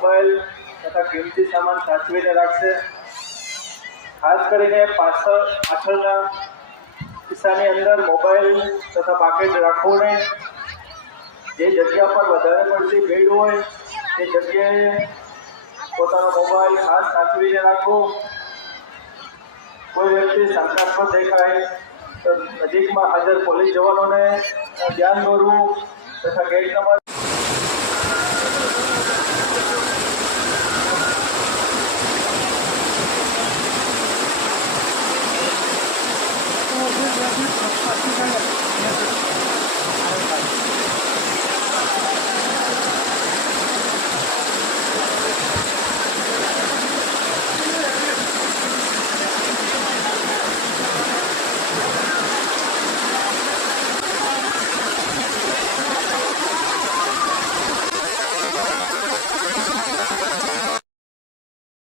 Mobile તથા કિંમતી સામાન સાચવીને રાખશે. ખાસ કરીને પાછળ, પાછળના ખિસ્સાની અંદર મોબાઈલ તથા પાકેટ રાખવું નહીં. જે જગ્યા પર વધારે પડતી ભીડ હોય તે જગ્યાએ પોતાનો મોબાઈલ ખાસ સાચવીને રાખવો. કોઈ વ્યક્તિ શંકાસ્પદ દેખાય, તો નજીકમાં હાજર પોલીસ જવાનોને ધ્યાન દોરવું તથા ગેટ નંબર Thank you.